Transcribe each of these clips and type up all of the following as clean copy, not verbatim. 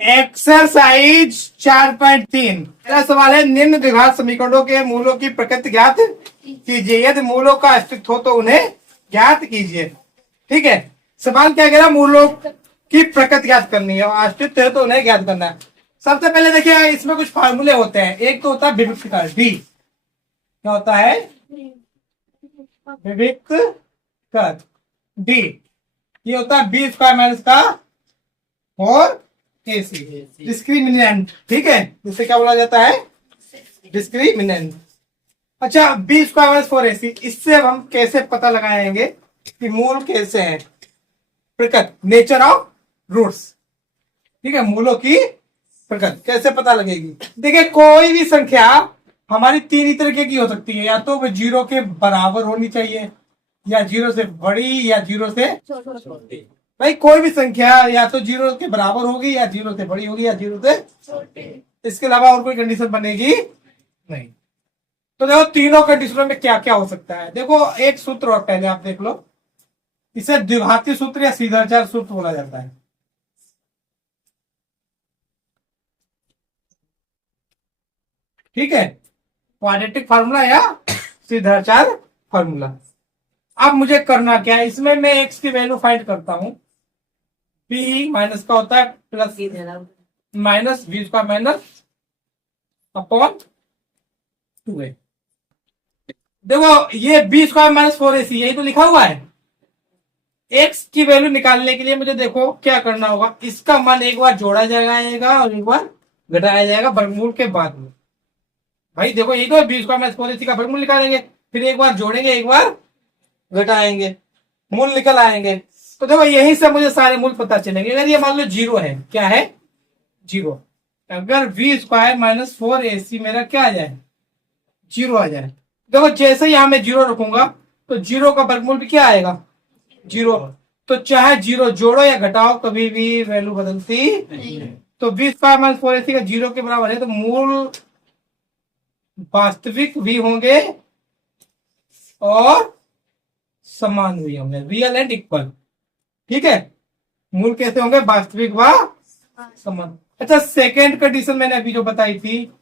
Exercise 4.3 पहला सवाल है, निम्न द्विघात समीकरणों के मूलों की प्रकृति ज्ञात कीजिए। यदि मूलों का अस्तित्व हो तो उन्हें ज्ञात कीजिए। ठीक है, सवाल क्या कह रहा है, मूलों की प्रकृति ज्ञात करनी है और अस्तित्व है तो उन्हें ज्ञात करना है। सबसे पहले देखिए, इसमें कुछ फार्मूले होते हैं। एक तो होता है विभक्त का डी, क्या होता है विभक्त का डी, ये होता है बी स्क्वायर माइनस का और एसी डिस्क्रिमिनेंट। ठीक है, जिसे क्या बोला जाता है, डिस्क्रिमिनेंट। अच्छा, बी स्क्वायर माइनस 4ac, इससे अब हम कैसे पता लगाएंगे कि मूल कैसे है, प्रकृति, नेचर ऑफ रूट्स। ठीक है, मूलों की प्रकृति कैसे पता लगेगी। देखिए, कोई भी संख्या हमारी तीन ही तरीके की हो सकती है, या तो वो 0 के बराबर होनी चाहिए, या 0 से बड़ी, या 0 से छोटी। भाई कोई भी संख्या या तो 0 के बराबर होगी, या 0 से बड़ी होगी, या 0 से छोटी, इसके अलावा और कोई कंडीशन बनेगी नहीं। तो देखो, तीनों कंडीशनों में क्या क्या हो सकता है। देखो, एक सूत्र और पहले आप देख लो, इसे द्विघातीय सूत्र या सीधाचार सूत्र बोला जाता है। ठीक है, क्वाड्रेटिक फार्मूला या सीधाचार फार्मूला। अब मुझे करना क्या है, इसमें मैं एक्स की वैल्यू फाइंड करता हूं। बी माइनस का होता है plus minus b square minus upon 2a। देखो, ये बी स्क्वायर माइनस 4ac यही तो लिखा हुआ है। एक्स की वैल्यू निकालने के लिए मुझे देखो क्या करना होगा, इसका मान एक बार जोड़ा जाएगा और एक बार घटाया जाएगा वर्गमूल के बाद में। भाई देखो, यही तो बी स्क्वायर माइनस 4ac का वर्गमूल निकालेंगे, फिर एक बार जोड़ेंगे, एक बार घटाएंगे, मूल निकल आएंगे। तो देखो, यहीं से मुझे सारे मूल पता चलेंगे। अगर ये मान लो 0 है, क्या है 0, अगर बी स्क्वायर माइनस 4ac मेरा क्या आ जाए, 0 आ जाए। देखो, जैसे यहां मैं 0 रखूंगा तो 0 का वर्गमूल भी क्या आएगा, 0। तो चाहे 0 जोड़ो या घटाओ, कभी भी वैल्यू बदलती नहीं। तो बी स्क्वायर माइनस 4ac का 0 के बराबर है, तो मूल वास्तविक भी होंगे और समान भी होंगे, रियल एंड इक्वल। ठीक है, मूल कैसे होंगे, वास्तविक व समान। अच्छा, सेकेंड कंडीशन मैंने अभी जो बताई थी,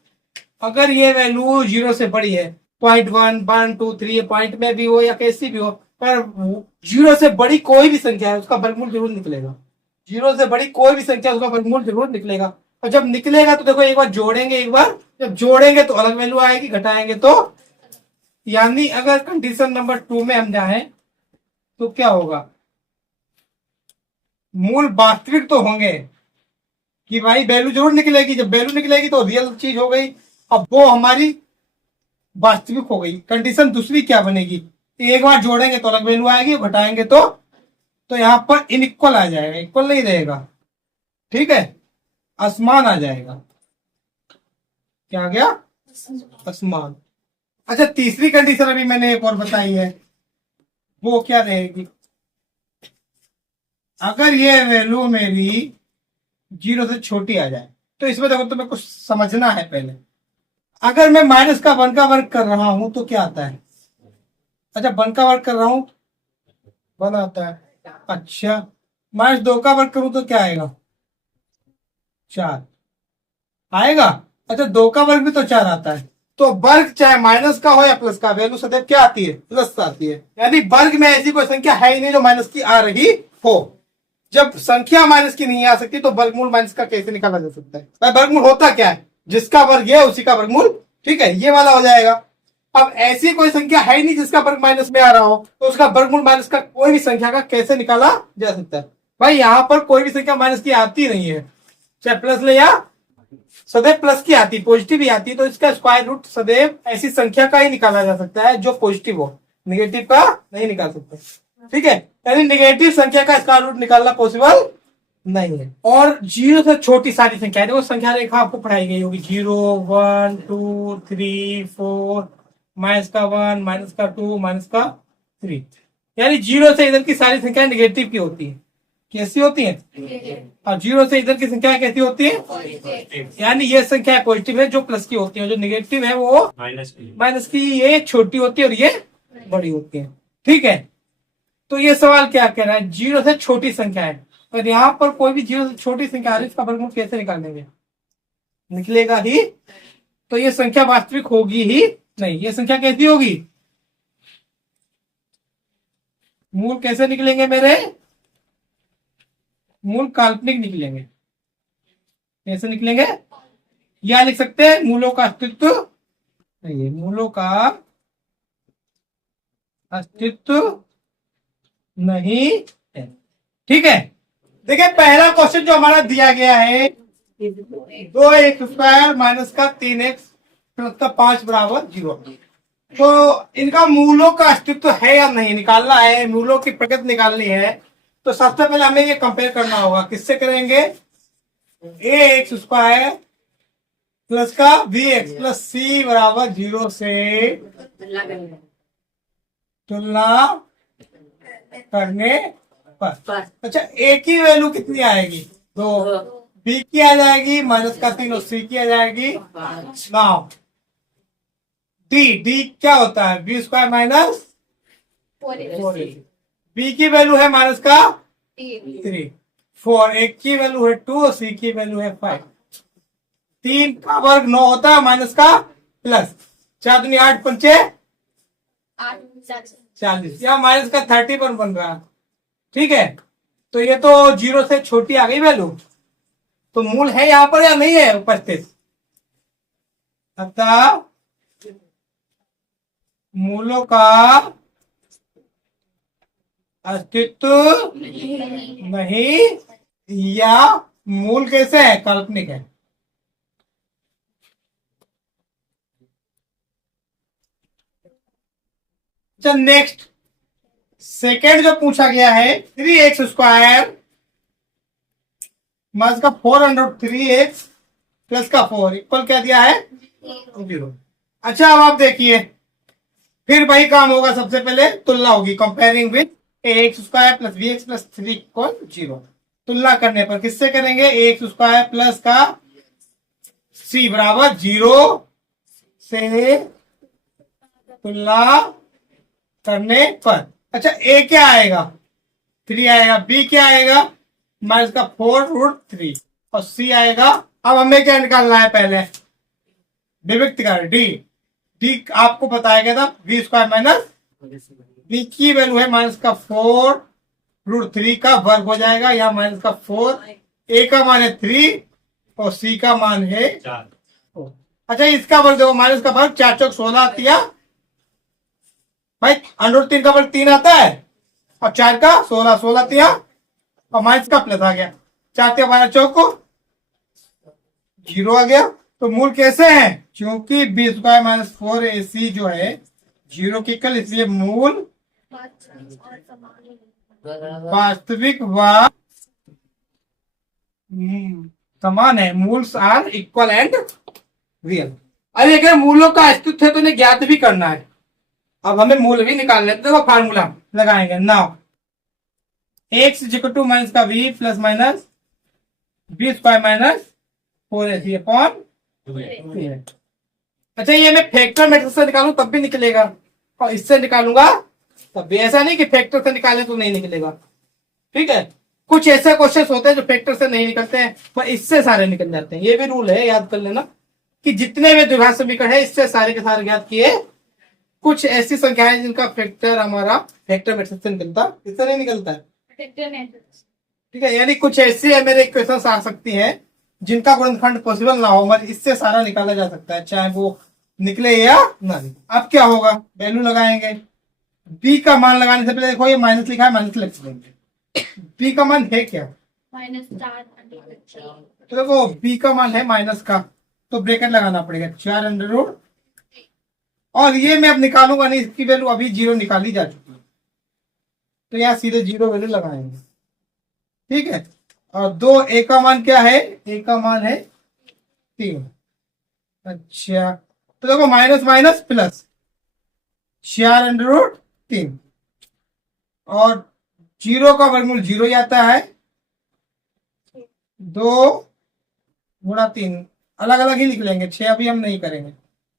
अगर ये वैल्यू 0 से बड़ी है, 0.1 1 2 3 पॉइंट में भी हो या कैसी भी हो, पर 0 से बड़ी कोई भी संख्या है उसका वर्गमूल जरूर निकलेगा। 0 से बड़ी कोई भी संख्या उसका वर्गमूल जरूर निकलेगा। और जब निकलेगा तो देखो, एक बार जोड़ेंगे, एक बार जब जोड़ेंगे तो अलग वैल्यू आएगी, घटाएंगे तो, यानी अगर कंडीशन नंबर 2 में हम जाए तो क्या होगा, मूल वास्तविक तो होंगे कि भाई वैल्यू जरूर निकलेगी। जब वैल्यू निकलेगी तो रियल चीज हो गई, अब वो हमारी वास्तविक हो गई। कंडीशन दूसरी क्या बनेगी, एक बार जोड़ेंगे तो अलग वैल्यू आएगी, घटाएंगे तो यहां पर इनइक्वल आ जाएगा, इक्वल नहीं रहेगा। ठीक है, असमान आ जाएगा। क्या आ गया, असमान। अच्छा, तीसरी कंडीशन अभी मैंने एक और बताई है, वो क्या रहेगी, अगर ये वैल्यू मेरी 0 से छोटी आ जाए। तो इसमें देखो, तुम्हें कुछ समझना है पहले। अगर मैं माइनस का 1 का वर्ग कर रहा हूं तो क्या आता है, अच्छा 1 का वर्ग कर रहा हूं 1 आता है। अच्छा, माइनस 2 का वर्ग करूं तो क्या आएगा, 4 आएगा। अच्छा, 2 का वर्ग भी तो 4 आता है। तो वर्ग चाहे माइनस का हो या प्लस का, वैल्यू सदैव क्या आती है, प्लस आती है। यानी वर्ग में ऐसी कोई संख्या है ही नहीं जो माइनस की आ रही हो। जब संख्या माइनस की नहीं आ सकती तो वर्गमूल माइनस का कैसे निकाला जा सकता है। वर्गमूल होता क्या है, जिसका वर्ग है उसी का वर्गमूल। ठीक है, ये वाला हो जाएगा। अब ऐसी कोई संख्या है ही नहीं जिसका वर्ग माइनस में आ रहा हो, तो उसका वर्गमूल माइनस का कोई भी संख्या का कैसे निकाला जा सकता है। भाई यहां पर कोई भी संख्या माइनस की आती नहीं है, चाहे प्लस ले या सदैव प्लस की आती, पॉजिटिव ही आती। तो इसका स्क्वायर रूट सदैव ऐसी संख्या का ही निकाला जा सकता है जो पॉजिटिव हो, निगेटिव का नहीं निकाल सकते। ठीक है, यानी निगेटिव संख्या का स्क्वायर रूट निकालना पॉसिबल नहीं है। और 0 से छोटी सारी संख्या, देखो संख्या रेखा आपको पढ़ाई गई होगी, 0 1 2 3 4, माइनस का 1 माइनस का 2 माइनस का 3, यानी 0 से इधर की सारी संख्या नेगेटिव की होती है। कैसी होती है, और 0 से इधर की संख्या कैसी होती है, यानी ये संख्या पॉजिटिव है जो प्लस की होती है, जो निगेटिव है वो माइनस की। ये छोटी होती है और ये बड़ी होती है। ठीक है, तो ये सवाल क्या कह रहा है, 0 से छोटी संख्या है। और यहाँ पर कोई भी जीरो से छोटी संख्या आ रही है, इसका वर्गमूल कैसे निकालेंगे? निकलेगा ही। तो ये संख्या वास्तविक होगी ही नहीं। ये संख्या कैसी होगी? मूल कैसे निकलेंगे मेरे? मूल काल्पनिक निकलेंगे। कैसे निकलेंगे? या लिख सकते हैं मूलों का अस्तित्व नहीं, मूलों का अस्तित्व नहीं है। ठीक है, देखिए पहला क्वेश्चन जो हमारा दिया गया है, 2x² माइनस का 3x प्लस का 5 बराबर 0। तो इनका मूलों का अस्तित्व है या नहीं निकालना है, मूलों की प्रकृति निकालनी है। तो सबसे पहले हमें ये कंपेयर करना होगा। किससे करेंगे? ax² प्लस का bx प्लस c बराबर 0 से तुलना करने पर। अच्छा, a की वैल्यू कितनी आएगी? 2। b की आ जाएगी माइनस का 3 और c की आ जाएगी 9। d क्या होता है? b² minus 4ac। b की वैल्यू है माइनस का 3। 4 एक की वैल्यू है 2 और c की वैल्यू है 5। 3 का वर्ग 9 होता है माइनस का प्लस 4 दूनी 8 पंचे 40 या माइनस का 31 बन रहा। ठीक है, तो ये तो 0 से छोटी आ गई वैल्यू। तो मूल है यहां पर या नहीं है उपस्थित? अतः मूलों का अस्तित्व नहीं, या मूल कैसे है? काल्पनिक है। नेक्स्ट सेकेंड जो पूछा गया है, 3x² माइनस का 403x प्लस का 4 इक्वल क्या दिया है? 0। अच्छा, अब आप देखिए, फिर वही काम होगा। सबसे पहले तुलना होगी, comparing with ax² plus bx plus 3 equal 0। तुलना करने पर किससे करेंगे? ax² प्लस का c बराबर 0 से तुलना करने पर। अच्छा, a क्या आएगा? 3 आएगा। b क्या आएगा? माइनस का 4√3 और c आएगा। अब हमें क्या निकालना है? पहले विभक्त कर d आपको बताया गया था b² माइनस b की वैल्यू है माइनस का 4√3 का वर्ग हो जाएगा, या माइनस का 4। a का मान है 3 और c का मान है 4। अच्छा, इसका वर्ग देखो, माइनस का वर्ग 4 चौक 16 आती है भाई। √3 का वर्ग 3 आता है और 4 का 16, 16 आती है और माइनस का प्लस आ गया। 4 के 12 चौक को 0 आ गया। तो मूल कैसे है? क्योंकि b² माइनस 4ac जो है 0 की इक्वल, इसलिए मूल वास्तविक व समान है। मूल्स आर इक्वल एंड रियल। अरे अगर मूलों का अस्तित्व है तो इन्हें ज्ञात भी करना है। अब हमें मूल भी निकालना है, तो फार्मूला लगाएंगे। नाउ x इक्वल माइनस का v plus minus b² minus 4ac upon. अच्छा, ये मैं फैक्टर मैट्रिक्स से निकालूं तब भी निकलेगा और इससे निकालूंगा तब भी। ऐसा नहीं कि फैक्टर से निकाले तो नहीं निकलेगा। ठीक है, कुछ ऐसे क्वेश्चंस होते हैं जो फैक्टर से नहीं निकलते हैं पर इससे सारे निकल जाते हैं। ये भी रूल है, याद कर लेना कि जितने भी द्विघात समीकरण है इससे सारे के सारे ज्ञात किए। कुछ ऐसी संख्याएं जिनका फैक्टर हमारा फैक्टर मैट्रिक्स से निकलता, इससे नहीं निकलता है। ठीक है, यानी कुछ ऐसी है मेरे इक्वेशंस आ सकती हैं जिनका गुणनखंड पॉसिबल ना हो, मगर इससे सारा निकाला जा सकता है, चाहे वो निकले या ना निकले। अब क्या होगा? वैल्यू लगाएंगे। b का मान लगाने से पहले देखो, ये माइनस लिखा है, माइनस लिख देंगे। b का मान है क्या? -4। तो देखो b का मान है माइनस का, तो ब्रैकेट लगाना पड़ेगा 4√। और ये मैं अब निकालूंगा नहीं, इसकी वैल्यू अभी 0 निकाली जा चुकी है, तो यहाँ सीधे 0 वैल्यू लगाएंगे। ठीक है, और 2 a का मान क्या है? a का मान है 3। अच्छा, तो देखो माइनस माइनस प्लस 4√3 और 0 का वर्गमूल 0 ही आता है। 2 गुणा 3 अलग अलग ही निकलेंगे, 6 अभी हम नहीं करेंगे।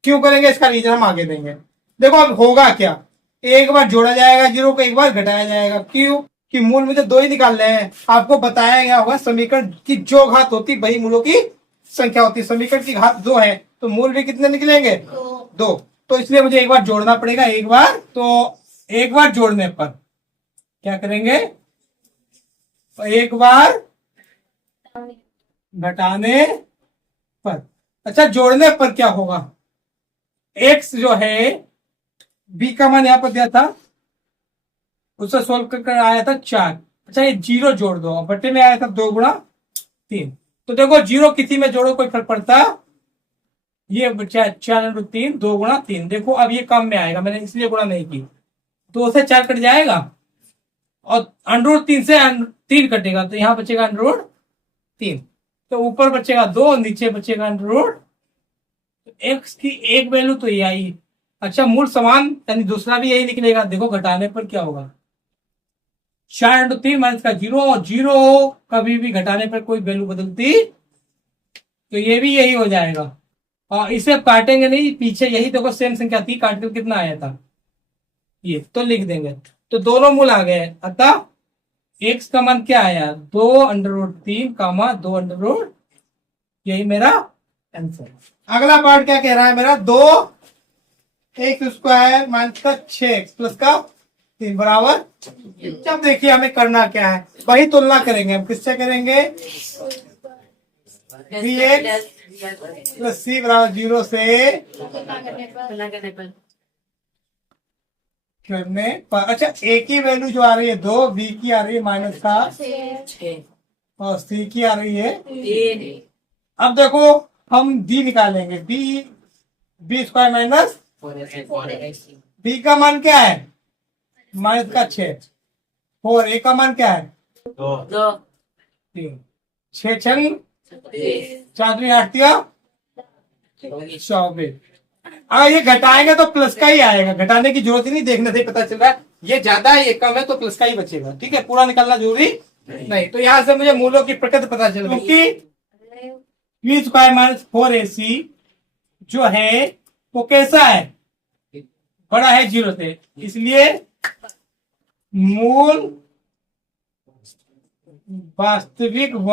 क्यों करेंगे इसका रीजन हम आगे देंगे। देखो अब होगा क्या, एक बार जोड़ा जाएगा 0 को, एक बार घटाया जाएगा। क्यों? कि मूल मुझे दो ही निकालने हैं। आपको बताया गया होगा समीकरण की जो घात होती वही मूलों की संख्या होती है। समीकरण की घात 2 है तो मूल भी कितने निकलेंगे? 2। तो इसलिए मुझे एक बार जोड़ना पड़ेगा। एक बार जोड़ने पर क्या करेंगे? एक बार घटाने पर। अच्छा, जोड़ने पर क्या होगा? x जो है b का मान यहां पर दिया था, उससे सोल्व कर आया था 4। अच्छा, ये 0 जोड़ दो, बट्टे में आया था 2 गुणा 3। तो देखो 0 किसी में जोड़ो कोई फर्क पड़ता? ये बचा 4×3, 2 गुणा 3। देखो अब ये कम में आएगा, मैंने इसलिए गुणा नहीं की। 2 से 4 कट जाएगा और √3 से 3 कटेगा, तो यहां बचेगा √3। तो ऊपर बचेगा 2, नीचे बचेगा x की एक वैल्यू तो ये आई। अच्छा, मूल समान यानी दूसरा भी यही निकलेगा। देखो घटाने पर क्या होगा? 4×3 माइनस का 0, और 0 कभी भी घटाने पर कोई वैल्यू बदलती तो ये भी यही हो जाएगा। और इसे अब काटेंगे नहीं, पीछे यही देखो सेम संख्या थी, काट कर कितना आया था ये, तो लिख देंगे। तो दोनों मूल आ गए। अतः x का मान क्या आया? 2√3 कामा 2 यही मेरा आंसर। अगला पार्ट क्या कह रहा है मेरा? 2x² माइनस का 6x प्लस का 3 बराबर। जब देखिए हमें करना क्या है, वही तुलना करेंगे। हम किससे करेंगे? bx प्लस c बराबर 0 से करने पर। अच्छा, a की वैल्यू जो आ रही है 2, b की आ रही है माइनस का 6 और c की आ रही है 3। अब देखो हम d निकालेंगे। b² माइनस b का मान क्या है? माइनस का 6 और a का मान क्या है? 3। 6 छंग 4 8 24। अगर ये घटाएंगे तो प्लस का ही आएगा, घटाने की जरूरत ही नहीं। देखने से पता चल रहा है ये ज्यादा है ये कम है, तो प्लस का ही बचेगा। ठीक है, पूरा निकालना जरूरी नहीं। तो यहां से मुझे मूलों की प्रकृति पता चल गई कि b² माइनस 4ac जो है वो कैसा है? बड़ा है 0 से, इसलिए मूल वास्तविक व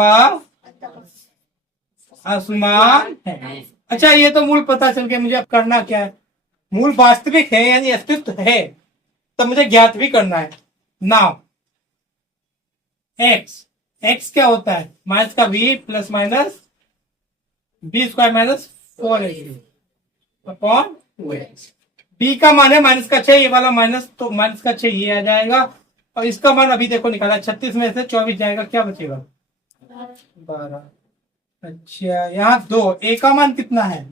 असमान है। अच्छा, ये तो मूल पता चल गया। मुझे अब करना क्या है? मूल वास्तविक है यानी अस्तित्व है, तब मुझे ज्ञात भी करना है। नाउ x क्या होता है? माइनस का v plus minus b² minus 4ac upon 2x। b का मान है माइनस का 6, ये वाला माइनस, तो माइनस का 6 ये आ जाएगा। और इसका मान अभी देखो निकाला, 36 में से 24 जाएगा, क्या बचेगा? 12। अच्छा, यहाँ 2, a का मान कितना है?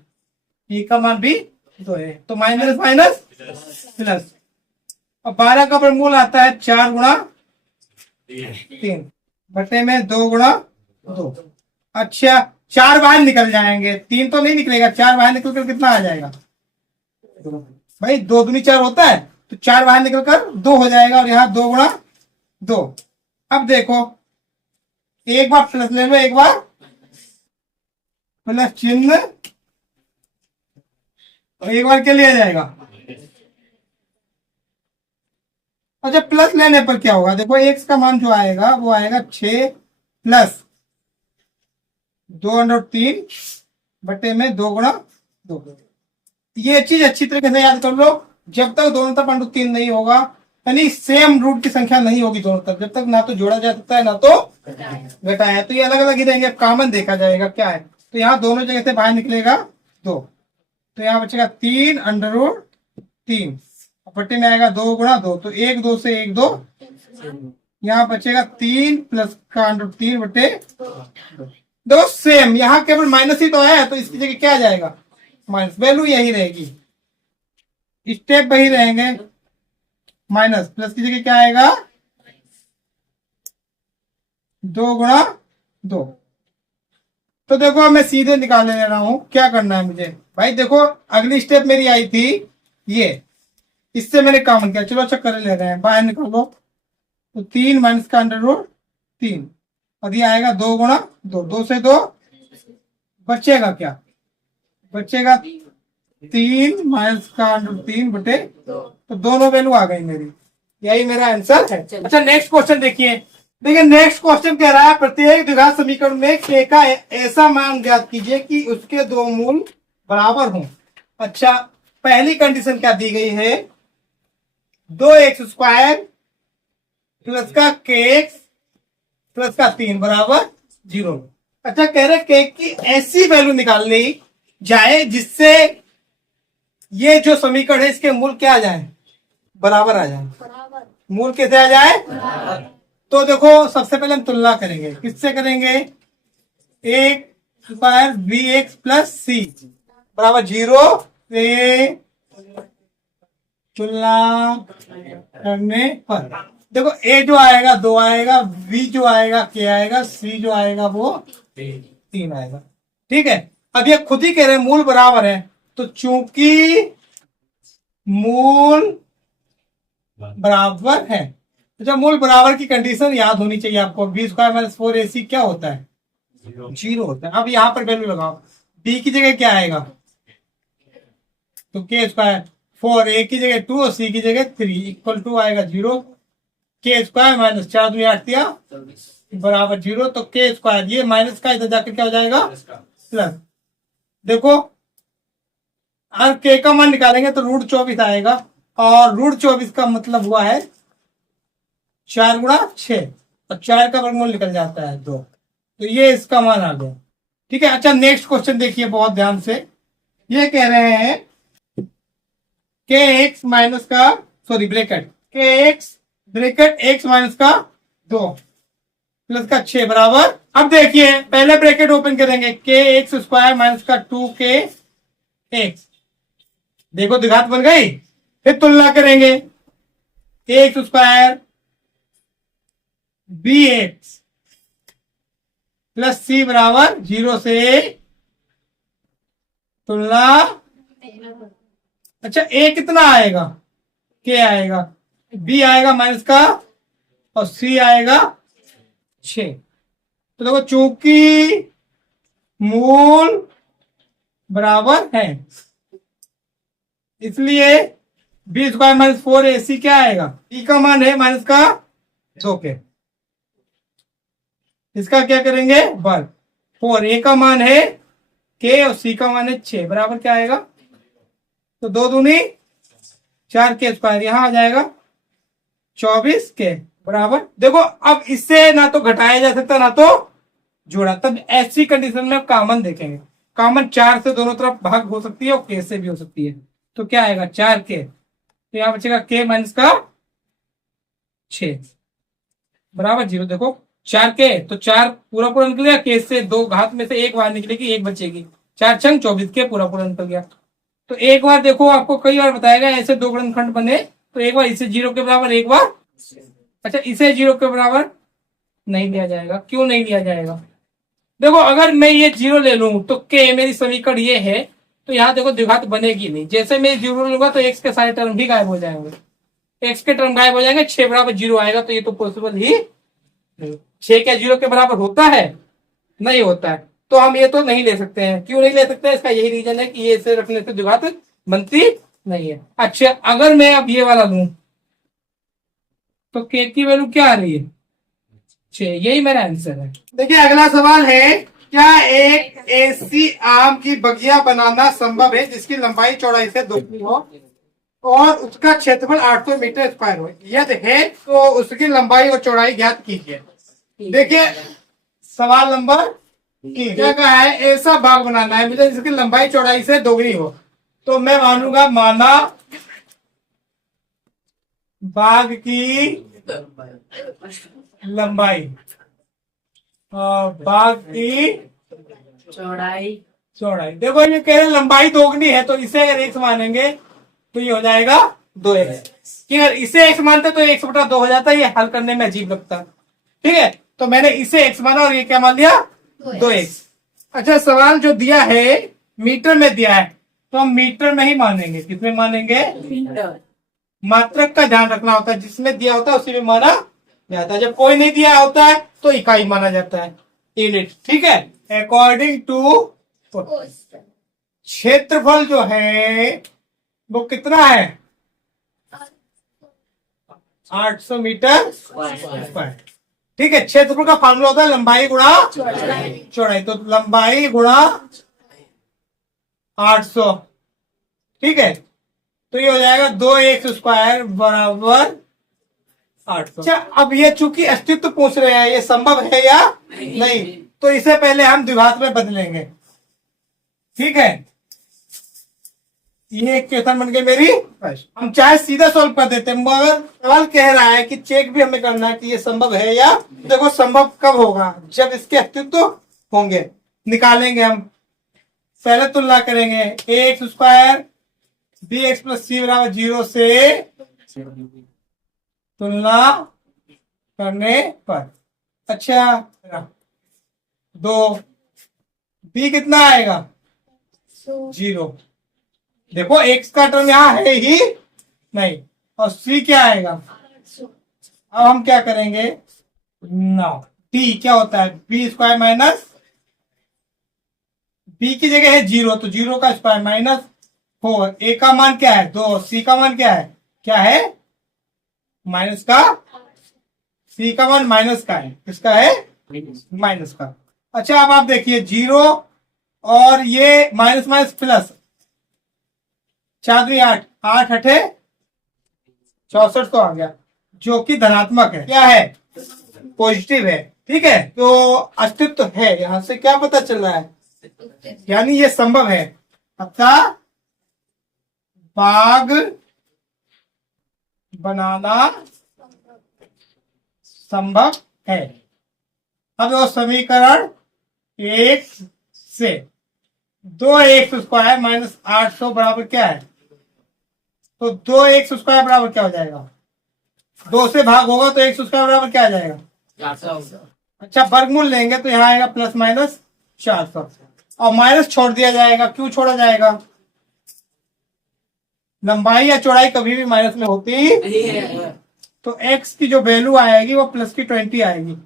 a का मान भी 2 है, तो माइनस माइनस प्लस। और 12 का वर्गमूल आता है 4 गुणा 3 बटे में 2 गुणा 2। अच्छा, 4 बाहर निकल जाएंगे, 3 तो नहीं निकलेगा। 4 बाहर निकल कर कितना आ जाएगा? भाई 2 दूनी 4 होता है, तो 4 बाहर निकल कर 2 हो जाएगा, और यहाँ 2 गुणा 2। अब देखो एक बार प्लस ले लो, एक बार प्लस चिन्ह, और एक बार क्या लिया जाएगा? अच्छा, प्लस लेने पर क्या होगा? देखो x का मान जो आएगा वो आएगा 6 प्लस 2√3 बटे में 2 गुणा 2। ये चीज अच्छी तरीके से याद कर लो। जब तक दोनों तरफ √3 नहीं होगा, यानी सेम रूट की संख्या नहीं होगी दोनों तरफ, जब तक ना तो जोड़ा जा सकता है ना तो घटाया, तो ये अलग अलग ही रहेंगे। कॉमन देखा जाएगा क्या है, तो यहाँ दोनों जगह से बाहर निकलेगा 2, तो यहाँ बचेगा 3√3 बटे में आएगा 2 गुणा 2, तो 1 2 से 1 2, यहाँ बचेगा 3 प्लस का √3 बटे 2। सेम, यहाँ केवल माइनस ही तो है, तो इसकी जगह क्या आ जाएगा? माइनस। वैल्यू यही रहेगी, स्टेप वही रहेंगे। माइनस प्लस की जगह क्या आएगा? 2 गुणा 2। तो देखो मैं सीधे निकालने ले रहा हूं। क्या करना है मुझे? भाई देखो अगली स्टेप मेरी आई थी ये, इससे मैंने कॉमन किया। चलो अच्छा कर ले रहे हैं, बाहर निकालो। तो 3 माइनस का √3 और ये आएगा 2 गुणा 2, 2 से 2 बचेगा क्या? बचेगा 3 माइनस का √3 बटे, तो दोनों वैल्यू आ गई मेरी। यही मेरा आंसर है। अच्छा नेक्स्ट क्वेश्चन देखिए। देखिए नेक्स्ट क्वेश्चन कह रहा है प्रत्येक द्विघात समीकरण में k का ऐसा मान ज्ञात कीजिए कि उसके दो मूल बराबर हों। अच्छा पहली कंडीशन क्या दी गई है, 2x² प्लस का kx प्लस का 3 बराबर 0। अच्छा कह रहे k की ऐसी वैल्यू निकालनी जाए जिससे ये जो समीकरण है इसके मूल क्या आ जाए, बराबर आ जाए। मूल कैसे आ जाए, तो देखो सबसे पहले हम तुलना करेंगे, किससे करेंगे, एक square B X plus C बराबर 0 से तुलना करने पर देखो ए जो आएगा 2 आएगा, बी जो आएगा के आएगा, सी जो आएगा वो 3 आएगा। ठीक है, अब ये खुद ही कह रहे हैं मूल बराबर है, तो चूंकि मूल बराबर है, जब मूल बराबर की कंडीशन याद होनी चाहिए आपको, बी स्क्वायर माइनस 4ac क्या होता है, 0 होता है। अब यहां पर वैल्यू लगाओ, बी की जगह क्या आएगा, तो के स्क्वायर 4, ए की जगह 2 और सी की जगह 3 इक्वल टू आएगा 0। के स्क्वायर माइनस 4 2 8 दिया बराबर 0, तो के स्क्वायर ये माइनस का इधर जाकर क्या हो जाएगा प्लस। देखो अगर के का मान निकालेंगे तो √24 आएगा, और √24 का मतलब हुआ है 4 गुणा 6, और 4 का वर्गमूल निकल जाता है 2, तो ये इसका मान आ गया। ठीक है, अच्छा नेक्स्ट क्वेश्चन देखिए बहुत ध्यान से। ये कह रहे हैं के एक्स माइनस का सॉरी ब्रैकेट के एक्स ब्रैकेट एक्स माइनस का 2 प्लस का 6 बराबर, अब देखिए पहले ब्रैकेट ओपन करेंगे, के एक्स स्क्वायर माइनस का 2 के एक्स, देखो द्विघात बन गई। फिर तुलना करेंगे, X square B X plus C बराबर 0 से तुलना। अच्छा ए कितना आएगा, के आएगा, बी आएगा माइनस का, और सी आएगा 6। तो देखो चूंकि मूल बराबर है इसलिए बी स्क्वायर माइनस 4ac क्या आएगा, बी का मान है माइनस का 2 के, इसका क्या करेंगे वर्ग, 4a का मान है के और सी का मान है 6 बराबर क्या आएगा, तो 2 दूनी 4 के स्क्वायर यहां आ जाएगा 24 के बराबर। देखो अब इससे ना तो घटाया जा सकता ना तो जोड़ा, तब ऐसी कंडीशन में कॉमन देखेंगे, कॉमन 4 से दोनों तरफ भाग हो सकती है और के से भी हो सकती है, तो क्या आएगा 4 के, तो यहां बचेगा के माइनस का 6 बराबर 0। देखो 4 के तो 4 पूरा पूरा निकल गया, के से 2 घात में से 1 बाहर निकलेगी, 1 बचेगी, 4 छंग 24 के पूरा पूरा निकल गया। तो एक बार देखो आपको कई बार बताएगा ऐसे दो गुणनखंड बने, तो एक बार इसे 0 के बराबर, एक बार, अच्छा इसे 0 के बराबर नहीं लिया जाएगा, क्यों नहीं लिया जाएगा, देखो अगर मैं ये 0 ले लूं तो के मेरी समीकरण ये है, तो यहाँ देखो द्विघात बनेगी नहीं, जैसे मैं 0 लूंगा तो एक्स के सारे टर्म भी गायब हो जाएंगे, एक्स के टर्म गायब हो जाएंगे, 6 बराबर 0 आएगा, तो ये तो पॉसिबल ही 6 क्या 0 के बराबर होता है, नहीं होता है, तो हम ये तो नहीं ले सकते हैं। क्यों नहीं ले सकते हैं, इसका यही रीजन है कि ये इसे रखने से द्विघात बनती नहीं है। अच्छा अगर मैं अब ये वाला लूं तो के की वैल्यू क्या आ रही है 6, यही मेरा आंसर है। देखिए अगला सवाल है, क्या एक ऐसी आम की बगिया बनाना संभव है जिसकी लंबाई चौड़ाई से दोगुनी हो और उसका क्षेत्रफल 800 मीटर स्क्वायर हो, यदि है तो उसकी लंबाई और चौड़ाई ज्ञात कीजिए। देखिए सवाल नंबर क्या कहा है, ऐसा बाग बनाना है मुझे जिसकी लंबाई चौड़ाई से दोगुनी हो, तो मैं मानूंगा माना बाग की लंबाई और बाग की चौड़ाई देखो ये कह रहे हैं लंबाई दोगुनी है, तो इसे अगर x मानेंगे तो ये हो जाएगा 2x, कि अगर इसे x मानते तो 1/2 हो जाता है, ये हल करने में अजीब लगता। ठीक है, तो मैंने इसे x माना और ये क्या मान लिया 2x। अच्छा सवाल जो दिया है मीटर में दिया है, तो हम मीटर में ही मानेंगे, किसमें मानेंगे, मात्रक का ध्यान रखना होता है, जिसमें दिया होता है उसी में माना जाता है, जब कोई नहीं दिया होता है तो इकाई माना जाता है, यूनिट। ठीक है, अकॉर्डिंग टू क्षेत्रफल जो है वो कितना है 800 मीटर स्क्वायर। ठीक है, क्षेत्रफल का फार्मूला होता है लंबाई गुणा चौड़ाई, तो लंबाई गुणा 800। ठीक है, तो ये हो जाएगा 2x स्क्वायर बराबर 800। अच्छा, अब ये चूंकि अस्तित्व पूछ रहे हैं, ये संभव है या नहीं, तो इसे पहले हम द्विघात में बदलेंगे। ठीक है, ये एक क्वेश्चन बन गई मेरी प्रश्न। हम चाहे सीधा सॉल्व कर देते हैं, मगर सवाल कह रहा है कि चेक भी हमें करना है कि ये संभव है या। देखो संभव कब होगा, जब इसके अस्तित्व होंगे। निकालेंगे हम, पहले तुलना करेंगे A X square B X plus C बराबर 0 से तुलना करने पर। अच्छा, 2 बी कितना आएगा 0। देखो x का टर्म यहाँ है ही नहीं, और c क्या आएगा। अब हम क्या करेंगे, नौ डी क्या होता है बी स्क्वायर माइनस, बी की जगह है 0, तो 0 का स्क्वायर माइनस 4। ए का मान क्या है 2, सी का मान क्या है माइनस का, सी का मान माइनस का है, किसका है माइनस का। अच्छा, अब आप देखिए 0 और ये माइनस माइनस प्लस, 4 2 8, 8 8 64 तो आ गया, जो कि धनात्मक है, क्या है पॉजिटिव है। ठीक है, तो अस्तित्व है, यहां से क्या पता चल रहा है, यानी ये संभव है, अतः बाग बनाना संभव है। अब वो समीकरण 1 से 2x स्क्वायर माइनस 800 बराबर क्या है, तो 2x स्क्वायर बराबर क्या हो जाएगा, 2 से भाग होगा तो x स्क्वायर बराबर क्या आ जाएगा। अच्छा, वर्गमूल लेंगे तो यहाँ आएगा प्लस माइनस 400, और माइनस छोड़ दिया जाएगा। क्यों छोड़ा जाएगा, लंबाई या चौड़ाई कभी भी माइनस में होती है, तो x की जो वैल्यू आएगी वो प्लस की 20 आएगी।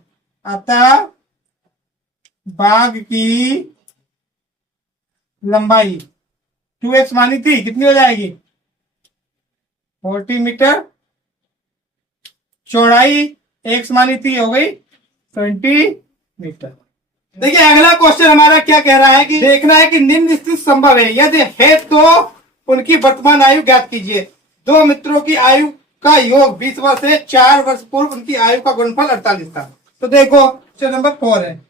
अतः बाग की लंबाई 2x मानी थी, कितनी हो जाएगी 40 मीटर, चौड़ाई x मानी थी, हो गई 20 मीटर। देखिए अगला क्वेश्चन हमारा क्या कह रहा है कि देखना है कि निम्न स्थिति संभव है, यदि है तो उनकी वर्तमान आयु ज्ञात कीजिए। दो मित्रों की आयु का योग 20 वर्ष है, 4 वर्ष पूर्व उनकी आयु का गुणनफल 48 था। तो देखो क्वेश्चन नंबर 4 है,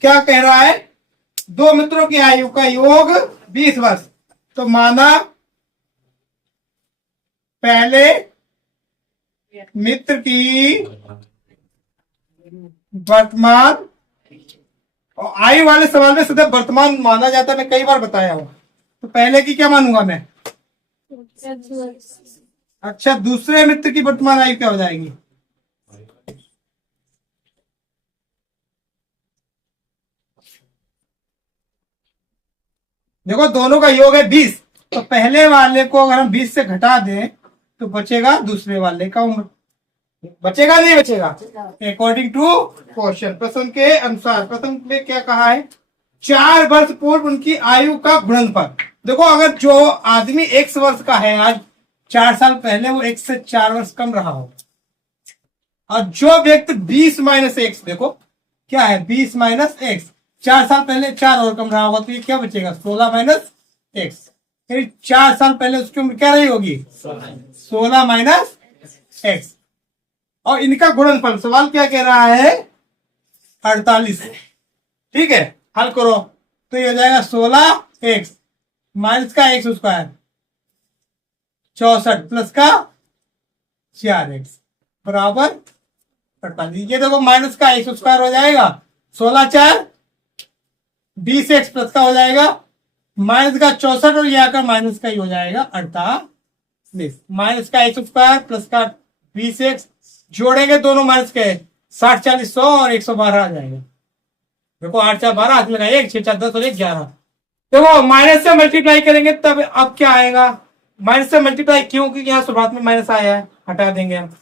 क्या कह रहा है, दो मित्रों की आयु का योग 20 वर्ष, तो माना पहले मित्र की वर्तमान, और आयु वाले सवाल में सदैव वर्तमान माना जाता है, मैं कई बार बताया हूं, तो पहले की क्या मानूंगा मैं। अच्छा, दूसरे मित्र की वर्तमान आयु क्या हो जाएगी, देखो दोनों का योग है 20, तो पहले वाले को अगर हम 20 से घटा दें तो बचेगा दूसरे वाले का उम्र, बचेगा नहीं बचेगा, अकॉर्डिंग टू क्वेश्चन, प्रश्न के अनुसार। प्रश्न में क्या कहा है, 4 वर्ष पूर्व उनकी आयु का गुणनफल। देखो अगर जो आदमी x वर्ष का है आज, 4 साल पहले वो x से 4 वर्ष कम रहा हो, और जो व्यक्ति 20 माइनस एक्स, देखो क्या है 20 माइनस एक्स, 4 साल पहले 4 और कम रहा होगा, तो ये क्या बचेगा 16 माइनस एक्स, फिर 4 साल पहले उसकी उम्र क्या रही होगी 16 माइनस एक्स, और इनका गुणनफल सवाल क्या कह रहा है 48। ठीक है, हल करो तो ये हो जाएगा 16 एक्स माइनस का एक्स स्क्वायर 64 प्लस का 4x बराबर 48। ये देखो माइनस का एक्स स्क्वायर हो जाएगा 16 4 20x प्लस का हो जाएगा माइनस का 64, और ये आकर माइनस का ही हो जाएगा 48। माइनस का एक्स स्क्वायर प्लस का 20x जोड़ेंगे दोनों माइनस के 60 40 100 और 112 आ जाएगा। देखो 8 4 12 हाथ लगाइए, 1 6 4 10 और 1 11। देखो माइनस से मल्टीप्लाई करेंगे तब अब क्या आएगा, माइनस से मल्टीप्लाई क्यों, क्योंकि यहाँ शुरुआत में माइनस आया है, हटा देंगे हम,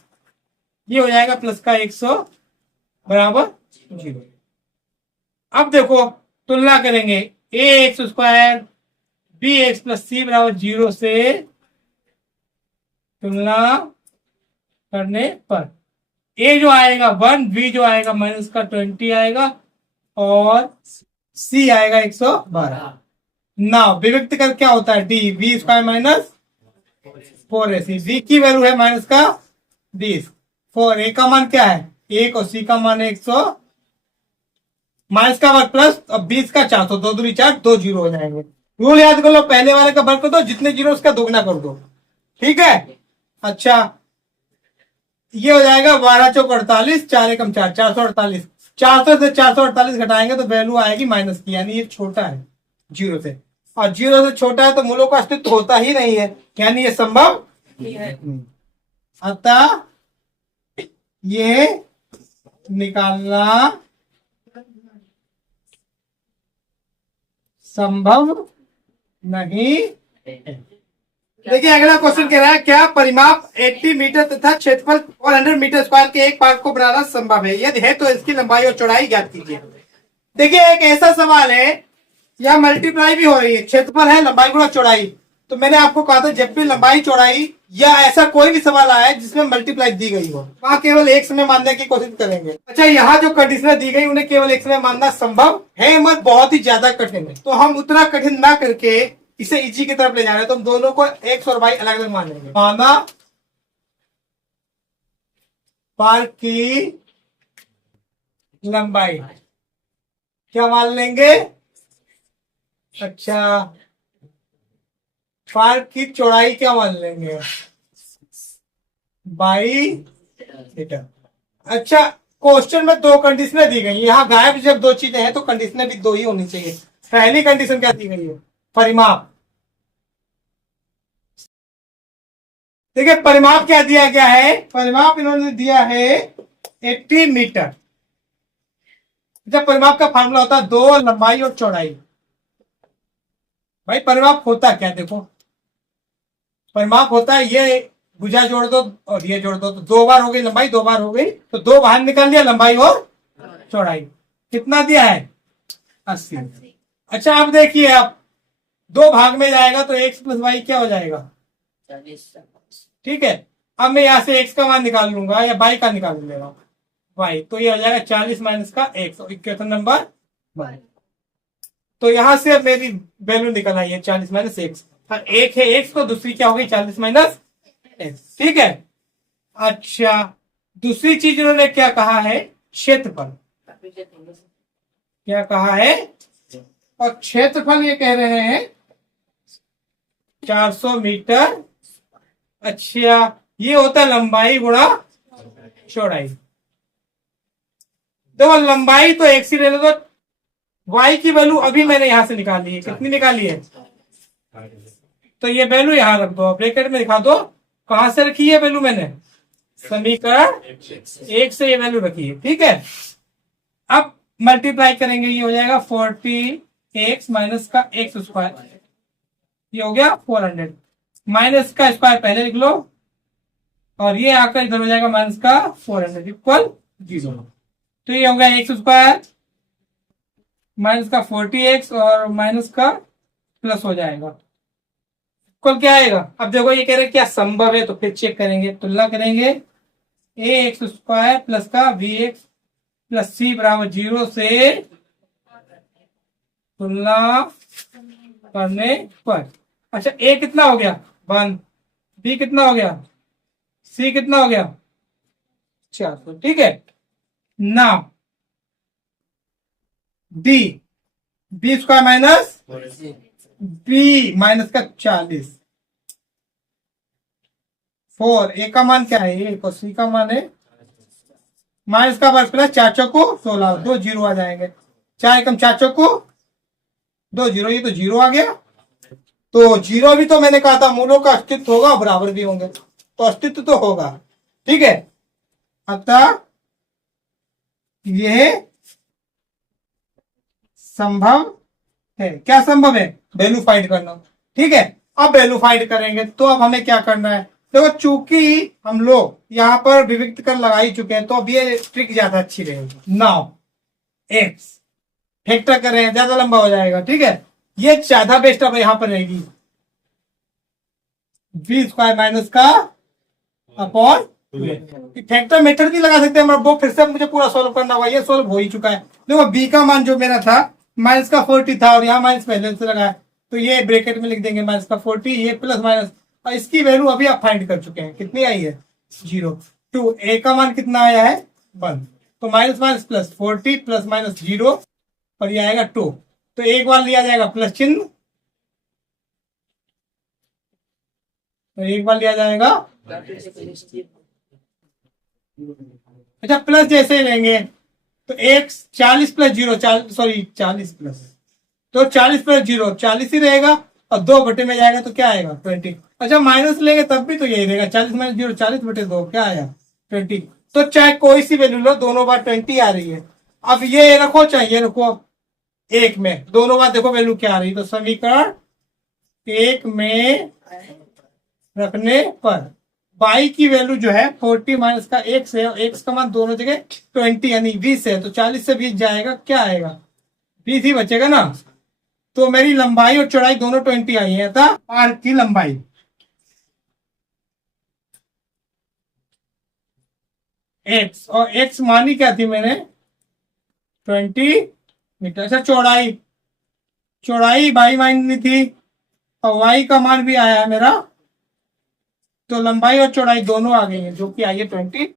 ये हो जाएगा प्लस का 100 बराबर 0। अब देखो तुलना करेंगे A X square B X plus C बराबर 0 से तुलना करने पर ए जो आएगा 1, बी जो आएगा माइनस का 20 आएगा और सी आएगा 112। नाउ विभक्त कर क्या होता है D b square minus 4ac। B की वैल्यू है माइनस का 20, 4 ए का मान क्या है 1 और सी का मान है 100 माइनस का वर्ग प्लस अब 20 का 400, 2 दूनी 4, 2 जीरो हो जाएंगे। रूल याद कर लो, पहले वाले का वर्ग कर दो, जितने जीरो उसका दोगुना कर दो, ठीक है। अच्छा ये हो जाएगा 12 चौक 48, 4 एकम 4, 448। 400 से 448 घटाएंगे तो वैल्यू आएगी माइनस की, यानी ये छोटा है जीरो से, और जीरो से छोटा है तो मूलों का अस्तित्व होता ही नहीं है, यानी ये संभव है। अतः ये निकालना संभव नहीं। देखिए अगला क्वेश्चन कह रहा है क्या परिमाप 80 मीटर तथा क्षेत्रफल 100 मीटर स्क्वायर के एक पार्क को बनाना संभव है, यदि है तो इसकी लंबाई और चौड़ाई ज्ञात कीजिए। देखिए एक ऐसा सवाल है यह मल्टीप्लाई भी हो रही है, क्षेत्रफल है लंबाई गुणा चौड़ाई, तो मैंने आपको कहा था जब भी लंबाई चौड़ाई या ऐसा कोई भी सवाल आया है जिसमें मल्टीप्लाई दी गई हो वहां केवल एक समय मानने की कोशिश करेंगे। अच्छा यहाँ जो कंडीशन दी गई उन्हें केवल एक समय मानना संभव है मत, बहुत ही ज्यादा कठिन है, तो हम उतना कठिन ना करके इसे इजी की तरफ ले जा रहे हैं, तो हम दोनों को एक्स और वाई अलग अलग मानेंगे। माना पार्क की लंबाई क्या मान लेंगे, अच्छा पार्क की चौड़ाई क्या मान लेंगे, बाई मीटर। अच्छा क्वेश्चन में दो कंडीशनें दी गई, यहाँ गायब जब दो चीजें हैं तो कंडीशनें भी दो ही होनी चाहिए। पहली कंडीशन क्या दी गई है, परिमाप। देखिए परिमाप क्या दिया गया है, परिमाप इन्होंने दिया है 80 मीटर। जब परिमाप का फार्मूला होता है दो लंबाई और चौड़ाई। भाई परिमाप होता क्या, देखो परिमाप होता है ये भुजा जोड़ दो और ये जोड़ दो, तो 2 बार हो गई लंबाई, 2 बार हो गई, तो 2 बाहर निकाल लिया लंबाई और चौड़ाई। कितना दिया है 80। अच्छा अब देखिए आप 2 भाग में जाएगा तो x प्लस वाई क्या हो जाएगा ठीक है। अब मैं यहाँ से x का मान निकाल लूंगा या y का निकाल लूंगा y, तो ये हो जाएगा 40 माइनस का x, इक्वेशन नंबर 1। तो यहां से अब मेरी वैल्यू निकल आई है 40 माइनस एक्स, एक है x तो दूसरी क्या होगी 40 माइनस एक्स, ठीक है। अच्छा दूसरी चीज उन्होंने क्या कहा है, क्षेत्रफल क्या कहा है, और क्षेत्रफल ये कह रहे हैं 400 मीटर। अच्छा ये होता है लंबाई गुणा चौड़ाई। देखो लंबाई तो एक ही ले लो, तो y की वैल्यू अभी मैंने यहां से निकाली है, कितनी निकाली है, तो ये वैल्यू यहां रख दो, ब्रैकेट में दिखा दो कहां से रखी है वैल्यू, मैंने समीकरण 1 से ये वैल्यू रखी है, ठीक है। अब मल्टीप्लाई करेंगे, ये हो जाएगा 40x माइनस का एक्स स्क्वायर, ये हो गया 400, माइनस का स्क्वायर पहले लिख लो और ये आकर इधर हो जाएगा माइनस का 400 इक्वल 0। तो ये हो गया एक्स स्क्वायर माइनस का 40x और माइनस का प्लस हो जाएगा इक्वल क्या आएगा। अब देखो ये कह रहे क्या संभव है, तो फिर चेक करेंगे, तुलना करेंगे ए एक्स स्क्वायर प्लस का बी एक्स प्लस सी बराबर 0 से तुलना करने पर। अच्छा ए कितना हो गया 1, बी कितना हो गया, सी कितना हो गया 400, ठीक है। Now D b square minus b minus का 40, 4 ए का मान क्या है 1 और सी का मान है माइनस का वर्ग प्लस 4 चौको 16, 2 जीरो आ जाएंगे, 4 एकम 4 चौको 2 जीरो, ये तो जीरो आ गया। तो जीरो भी तो मैंने कहा था मूलों का अस्तित्व होगा, बराबर भी होंगे, तो अस्तित्व तो होगा, ठीक है। अतः यह संभव है। क्या संभव है, वैल्यू फाइंड करना, ठीक है। अब वैल्यू फाइंड करेंगे तो अब हमें क्या करना है, देखो चूंकि हम लोग यहाँ पर विविक्त कर लगा ही चुके हैं तो अब ये ट्रिक ज्यादा अच्छी रहेगी। नाउ एक्स फैक्टर कर रहे हैं, ज्यादा लंबा हो जाएगा, ठीक है, ये ज्यादा बेस्ट अब यहां पर रहेगी बी स्क्वायर माइनस का अपॉन फैक्टर मेथड भी लगा सकते हैं, वो फिर से मुझे पूरा सोल्व करना होगा, ये सोल्व हो ही चुका है। देखो बी का मान जो मेरा था माइनस का 40 था, और यहाँ माइनस पहले से लगा है, तो ये ब्रैकेट में लिख देंगे माइनस का 40, ये प्लस माइनस, और इसकी वैल्यू अभी आप फाइंड कर चुके हैं, कितनी आई है 0। टू ए का मान कितना आया है 1, तो minus minus plus 40 plus minus 0, और ये आएगा 2। तो एक बार लिया जाएगा प्लस चिन्ह, तो एक बार लिया जाएगा, अच्छा प्लस जैसे ही लेंगे तो एक 40 प्लस 0 सॉरी 40 प्लस, तो 40 प्लस 0 40 ही रहेगा, और 2 बटे में जाएगा तो क्या आएगा 20। अच्छा माइनस लेंगे तब भी तो यही रहेगा, 40 माइनस 0 40 बटे 2 क्या आया 20। तो चाहे कोई सी वैल्यू लो, दोनों बार 20 आ रही है। अब ये रखो चाहे ये रखो, एक में दोनों बार देखो वैल्यू क्या आ रही है, तो समीकरण एक में रखने पर y की वैल्यू जो है 40 माइनस का x है, और x का मान दोनों जगह 20 यानी 20 है, तो 40 से 20 जाएगा, क्या आएगा 20 ही बचेगा ना। तो मेरी लंबाई और चौड़ाई दोनों 20 आई है, था आर्क की लंबाई x, और x मानी क्या थी मैंने 20 मीटर। अच्छा चौड़ाई, चौड़ाई y मानी थी, और y का मान भी आया है मेरा, तो लंबाई और चौड़ाई दोनों आ गई है, जो कि आई है 20